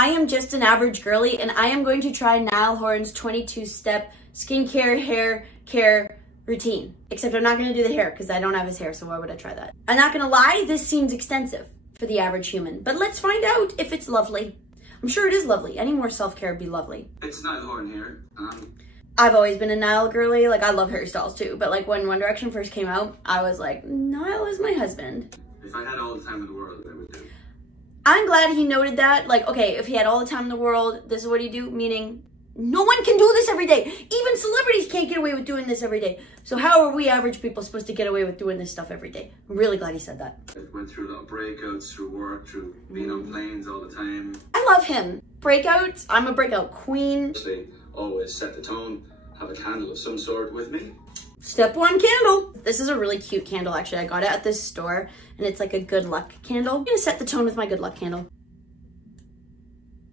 I am just an average girly and I am going to try Niall Horan's 22-step skincare hair care routine. Except I'm not gonna do the hair because I don't have his hair, so why would I try that? I'm not gonna lie, this seems extensive for the average human, but let's find out if it's lovely. I'm sure it is lovely. Any more self-care would be lovely. It's Niall Horan here. I've always been a Niall girly. Like, I love hairstyles too, but like when One Direction first came out, I was like, Niall is my husband. If I had all the time in the world, I would do. I'm glad he noted that. Like, okay, if he had all the time in the world, this is what he'd do, meaning no one can do this every day. Even celebrities can't get away with doing this every day. So how are we average people supposed to get away with doing this stuff every day? I'm really glad he said that. I went through a lot of breakouts, through work, through being on planes all the time. I love him. Breakouts, I'm a breakout queen. Always set the tone, have a candle of some sort with me. Step 1 candle. This is a really cute candle, actually. I got it at this store, and it's like a good luck candle. I'm gonna set the tone with my good luck candle.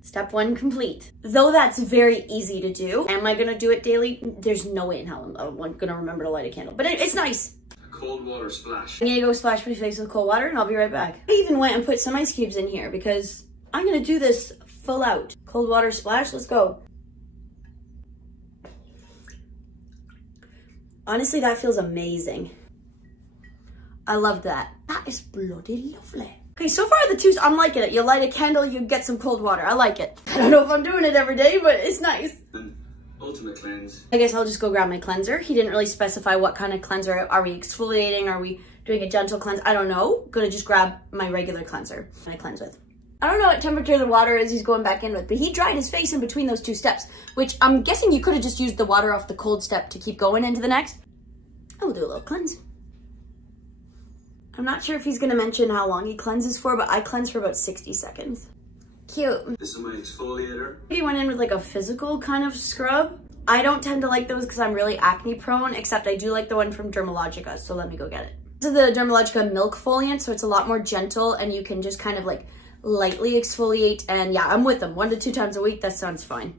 Step 1 complete. Though that's very easy to do, am I gonna do it daily? There's no way in hell I'm gonna remember to light a candle, but it's nice. A cold water splash. I'm gonna go splash my face with cold water, and I'll be right back. I even went and put some ice cubes in here because I'm gonna do this full out. Cold water splash, let's go. Honestly, that feels amazing. I love that. That is bloody lovely. Okay, so far the two, I'm liking it. You light a candle, you get some cold water. I like it. I don't know if I'm doing it every day, but it's nice. Ultimate cleanse. I guess I'll just go grab my cleanser. He didn't really specify what kind of cleanser. Are we exfoliating? Are we doing a gentle cleanse? I don't know. Gonna just grab my regular cleanser and I cleanse with. I don't know what temperature the water is he's going back in with, but he dried his face in between those two steps, which I'm guessing you could have just used the water off the cold step to keep going into the next. I will do a little cleanse. I'm not sure if he's gonna mention how long he cleanses for, but I cleanse for about 60 seconds. Cute. This is my exfoliator. He went in with like a physical kind of scrub. I don't tend to like those because I'm really acne prone, except I do like the one from Dermalogica, so let me go get it. This is the Dermalogica Milk Foliant, so it's a lot more gentle and you can just kind of like lightly exfoliate, and yeah, I'm with them 1 to 2 times a week. That sounds fine.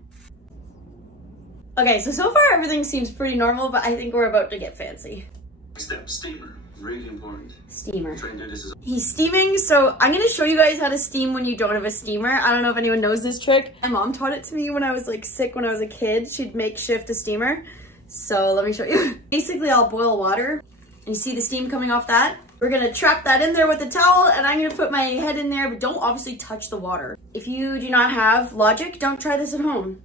Okay, so far everything seems pretty normal, but I think we're about to get fancy. Next step, steamer. Really important. Steamer. Try and do this as He's steaming, so I'm gonna show you guys how to steam when you don't have a steamer. I don't know if anyone knows this trick. My mom taught it to me when I was like sick when I was a kid. She'd makeshift a steamer. So let me show you. Basically, I'll boil water and you see the steam coming off that. We're gonna trap that in there with a towel and I'm gonna put my head in there, but don't obviously touch the water. If you do not have Logic, don't try this at home.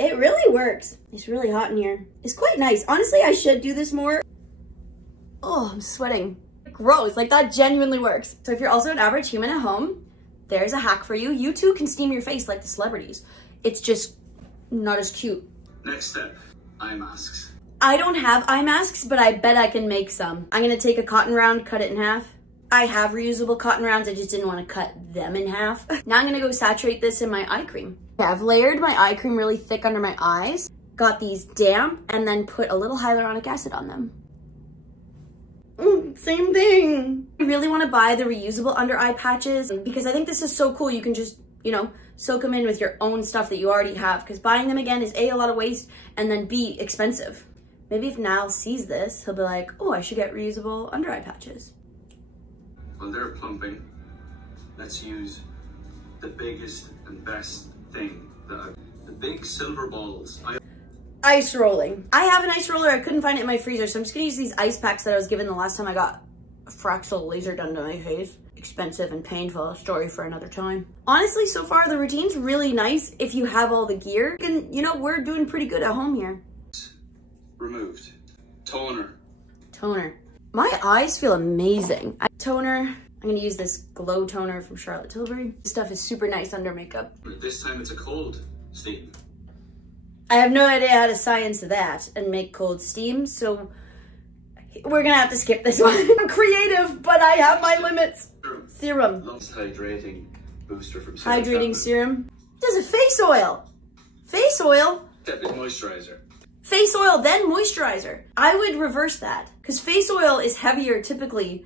It really works. It's really hot in here. It's quite nice. Honestly, I should do this more. Oh, I'm sweating. Gross, like that genuinely works. So if you're also an average human at home, there's a hack for you. You too can steam your face like the celebrities. It's just not as cute. Next step, eye masks. I don't have eye masks, but I bet I can make some. I'm gonna take a cotton round, cut it in half. I have reusable cotton rounds, I just didn't want to cut them in half. Now I'm gonna go saturate this in my eye cream. Yeah, I've layered my eye cream really thick under my eyes, got these damp, and then put a little hyaluronic acid on them. Same thing. I really want to buy the reusable under eye patches because I think this is so cool. You can just, you know, soak them in with your own stuff that you already have, because buying them again is A, a lot of waste, and then B, expensive. Maybe if Niall sees this, he'll be like, oh, I should get reusable under eye patches. While they're plumping, let's use the biggest and best thing, the big silver balls. Ice rolling. I have an ice roller. I couldn't find it in my freezer, so I'm just gonna use these ice packs that I was given the last time I got a Fraxel laser done to my face. Expensive and painful, story for another time. Honestly, so far the routine's really nice if you have all the gear. And you know, we're doing pretty good at home here. Removed. Toner. Toner. My eyes feel amazing. Toner. I'm gonna use this glow toner from Charlotte Tilbury. This stuff is super nice under makeup. This time it's a cold steam. I have no idea how to science that and make cold steam, so we're gonna have to skip this one. I'm creative, but I have my limits. Serum. Hydrating booster from Hydrating serum. Does a face oil. Face oil. Step is moisturizer. Face oil, then moisturizer. I would reverse that because face oil is heavier typically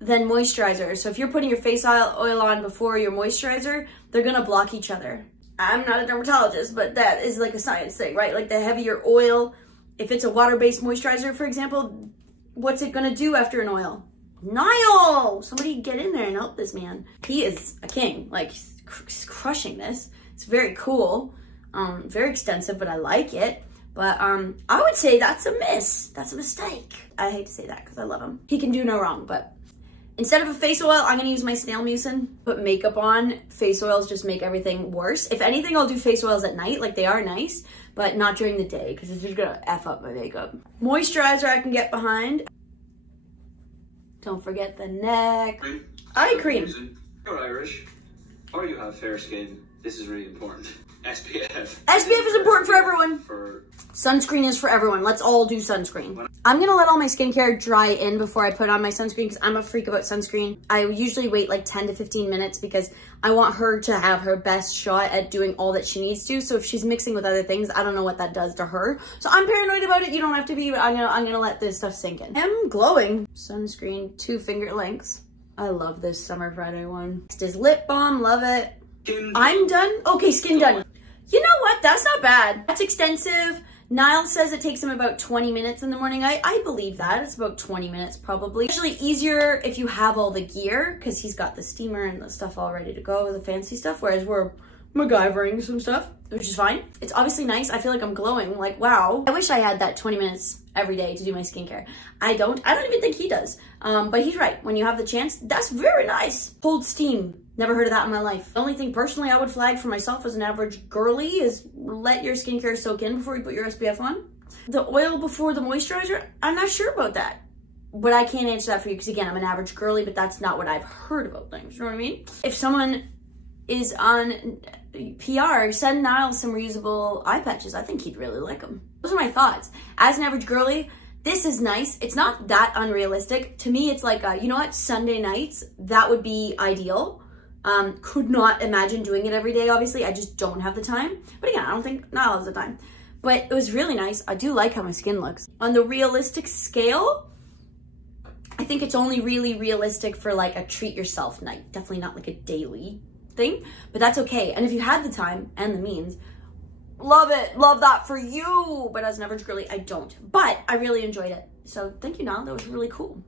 than moisturizer. So if you're putting your face oil on before your moisturizer, they're gonna block each other. I'm not a dermatologist, but that is like a science thing, right? Like the heavier oil, if it's a water-based moisturizer, for example, what's it gonna do after an oil? Niall! Somebody get in there and help this man. He is a king. Like, he's crushing this. It's very cool. Very extensive, but I like it. But I would say that's a miss. That's a mistake. I hate to say that because I love him. He can do no wrong, but instead of a face oil, I'm gonna use my snail mucin. Put makeup on. Face oils just make everything worse. If anything, I'll do face oils at night. Like, they are nice, but not during the day because it's just gonna F up my makeup. Moisturizer I can get behind. Don't forget the neck. Eye cream. You're Irish, or you have fair skin. This is really important. SPF. SPF is important for everyone. Sunscreen is for everyone. Let's all do sunscreen. I'm gonna let all my skincare dry in before I put on my sunscreen because I'm a freak about sunscreen. I usually wait like 10 to 15 minutes because I want her to have her best shot at doing all that she needs to. So if she's mixing with other things, I don't know what that does to her. So I'm paranoid about it. You don't have to be, but I'm gonna let this stuff sink in. I'm glowing. Sunscreen, 2 finger lengths. I love this Summer Friday one. Next is lip balm, love it. I'm done. Okay, skin done. You know what? That's not bad. That's extensive. Niall says it takes him about 20 minutes in the morning. I believe that. It's about 20 minutes probably. Actually easier if you have all the gear because he's got the steamer and the stuff all ready to go, the fancy stuff, whereas we're MacGyvering some stuff, which is fine. It's obviously nice. I feel like I'm glowing. Like, wow. I wish I had that 20 minutes every day to do my skincare. I don't even think he does. But he's right. When you have the chance, that's very nice. Cold steam. Never heard of that in my life. The only thing personally I would flag for myself as an average girly is let your skincare soak in before you put your SPF on. The oil before the moisturizer, I'm not sure about that. But I can't answer that for you because again, I'm an average girly, but that's not what I've heard about things. You know what I mean? If someone is on PR, send Niall some reusable eye patches. I think he'd really like them. Those are my thoughts. As an average girly, this is nice. It's not that unrealistic. To me, it's like, you know what? Sunday nights, that would be ideal. Could not imagine doing it every day, obviously. I just don't have the time. But again, I don't think Niall has the time. But it was really nice. I do like how my skin looks. On the realistic scale, I think it's only really realistic for like a treat yourself night. Definitely not like a daily thing, but that's okay. And if you had the time and the means, love it. Love that for you. But as an average girly, I don't. But I really enjoyed it. So thank you, Niall. That was really cool.